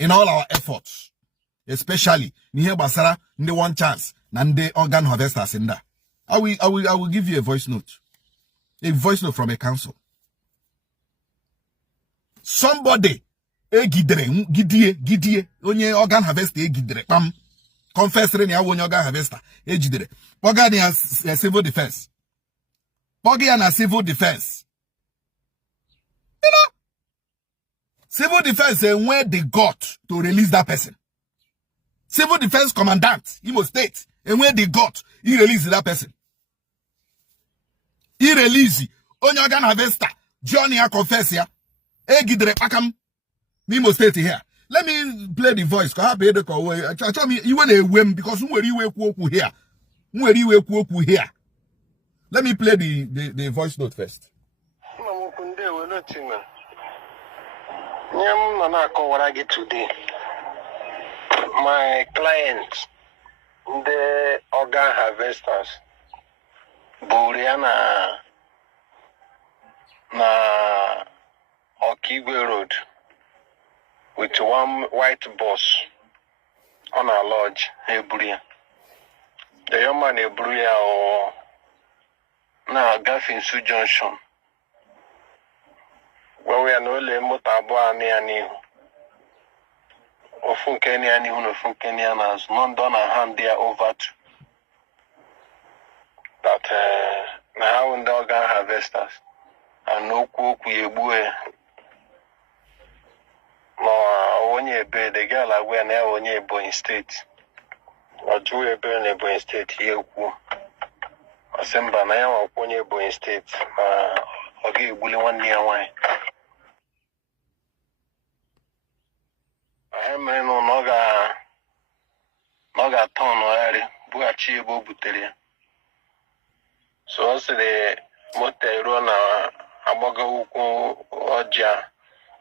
in all our efforts, especially Nihe Basara, the one chance, and the organ harvesters in that. I will give you a voice note from a council. Somebody, gidie, onye organ harvester, gidire, pam, confess ni awonye organ harvester, gidire. Poga ni a civil defense. Poga na civil defense. You know, civil defense is where they got to release that person. Civil defense commandant, Imo State, and where they got, he released that person. He release onye organ harvester, Johnny a confess ya. Gidire pakam, Imo State here. Let me play the voice. Tell me, you want a whim because where you work here. Where you work here. Let me play the voice note first. What I get today. My clients, the organ harvesters, Buriana na Okigwe Road with one white bus on a lodge, Eburia. The young man Eburia or now Gafinsu Junction. Where we are no Lemotabo and Ofun Kenya and Ofun Kenya has not done a hand there over to that now in the organ harvesters and no cook we no onye be the girl I wear now onye Ebonyi State or do a burn Ebonyi State here ku Asemba na ya onye Ebonyi State oge gbuli one near wine. I no noga ton ori buachi ebo butere. So the motero na abaga uku oja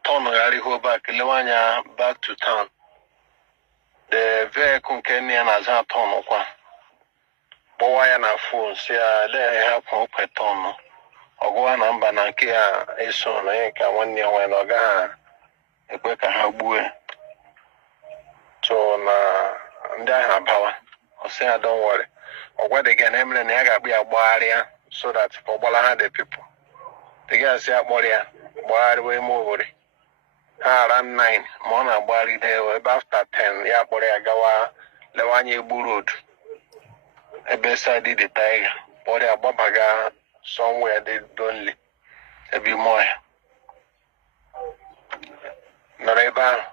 ton ori go back lewanya back to town. The vehicle Kenya na za ton kwa. Boya na phone say le help on ton. Ogwa na mba na nke a eso na yin ka one year when oga ekwe ka ha buwe. So na ndị ahụ abawa o say don't worry ogwa de gan emre na ya ga be agbaaria so that for gbala the people the guy say agboria gbaari we mo wori around 9 mo na gbaari there after 10 ya agboria gawa lewanye Egbu Road ebe side the tiger body agbabaga somewhere they don't live ebi more na eba